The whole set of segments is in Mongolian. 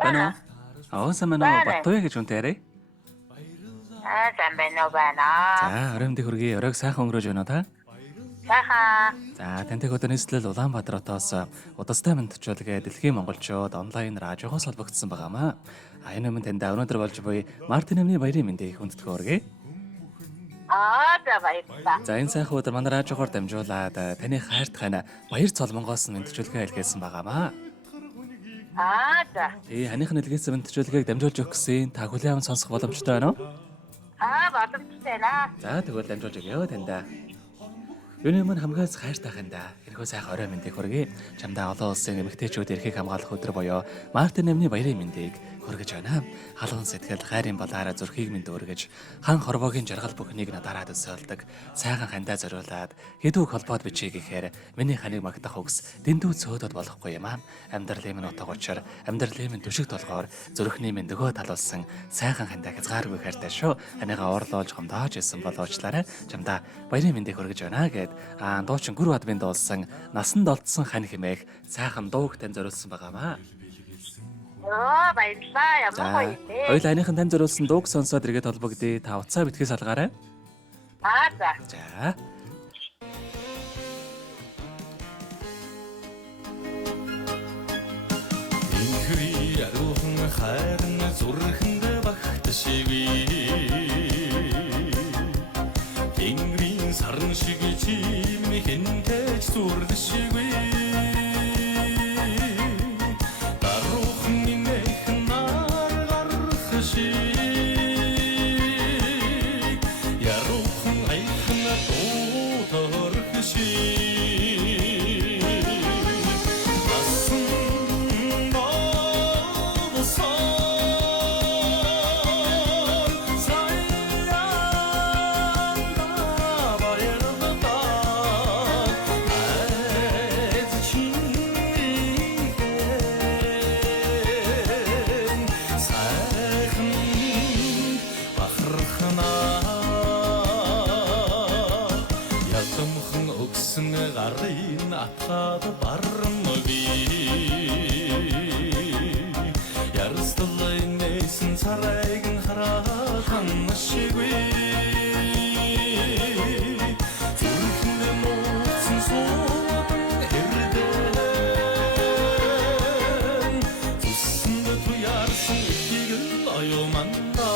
Байна уу? Сайн байна уу? Батуя гэж үнтэй ярэ. Сайн байна уу байна. За, орой мэндийг хүргэе. Оройг сайхан өнгөрөөж байна уу та? Сайхан. За, тантай өдөр нийслэл Улаанбаатар хотоос удастай мэдчилгээ дэлхийн монголчууд онлайн радиогоос холбогдсон байгаамаа. Энэ өмнө танд өнөөдөр болж буй Мартин амны баярын мэндийг хүндэтгэх хүргэе. За баярлалаа. За, энэ сайхан өдөр манай радиогоор дамжуулаад таны хайртахын баяр цолмонгоос мэдчилгээ илгээсэн байгаамаа. За. Ханых нь илгээсэн мэдчилгээг дамжуулж өгөх гэсэн та хүлээн аван сонсох боломжтой байна уу? Боломжтой байна. За, тэгвэл дамжуулж өгье тандаа. Юуны мань хамгаас хайртайхандаа энэхүү сайхан орой мэндийг хүргэе. Чамдаа олон улсын эмэгтэйчүүд эрхийг хамгаалах өдөр буюу Мартин амны баярын мэндийг хүргэж байна. Халуун сэтгэл хайрын балаараа зүрхийг минь дүүргэж хан хорвоогийн жаргал бүхнийг надараад өсөөлдөг. Сайхан хандаа зориулаад хэдүүг холбоод бичиж гэхээр миний ханыг магтах үгс дэндүү цөөдөд болохгүй юм аа. Амьдралын минь утга учир, амьдралын минь түшиг толгоор зүрхний минь дөгөө талуулсан сайхан хандаа хязгааргүй хайртай шүү. Ханыгаа уурлуулж гомдоож исэн болоочлаарай. Чамдаа баярын мэндийг хүргэж байна гэд дуучин гүр адмын дуулсан насанд олдсон хань хэмээх сайхан дууг тань зориулсан байгаамаа. Баярлалаа. Ямар гоё нэ. Хоёул аныхан тань зориулсан дууг сонсоод эргээд холбогдъё. Та утсаа битгий салгаарай. За. За. Инхри арухан хайрн зүрхэнд багтшиви. Тэнгэрийн сарн шиг чимний хэнтэй зүрдэшгүй. Даруухан нэх нар гарах шиг. Яруухан айхан дууторх шиг. Асан гарын атхад барм би ярсталай нэсэн царайг харахан шигви зүрхэн мууцсан суудан эрдэн зүсэнд туярсан ихтгэл оюуманда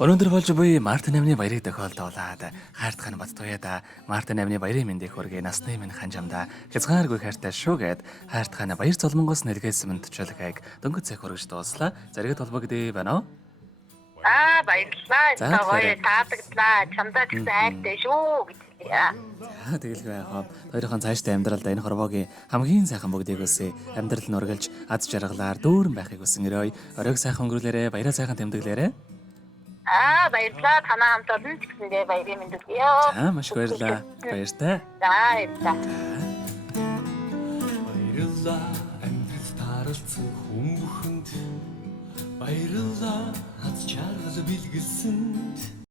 Өнөөдөр болж буй Мартин амны баярыг тохиолдуулаад хайртахын Батуяда Мартин амны баярын мэндийг хүргэе. Насны минь ханжамда хязгааргүй хайртай шүү гэд хайртахын баяр цолмонгоос нэлгээсэн мэдчилгээг дөнгөж цаг хүргэж дууслаа. Зэрэг толбогдъё байна уу? Баярлалаа. За, Гоё тэгэхээр. таалагдлаа. Чамдаа ч хайртай шүү гэжээ. За тэгэлгүй яахаа. Хоёрын цаашдаа амьдралд энэ хорвоогийн хамгийн сайхан бүгдийг өсөе. Амьдрал нь ургалж аз жаргалаар дүүрэн байхыг хүсэн өрөөй. Оройг сайхан өнгөрүүлээрэ, баяраа сайхан тэмдэглээрэ. Баярлалаа. Танаа хамт олон ч гэсэндээ баярын мэнд өгье. За маш их баярлалаа. Баяртай. За баярлалаа. баярлаа амьдрал тааралцсан хүмүүхэнд баярлаа аз жаргал бэлгэлсэнд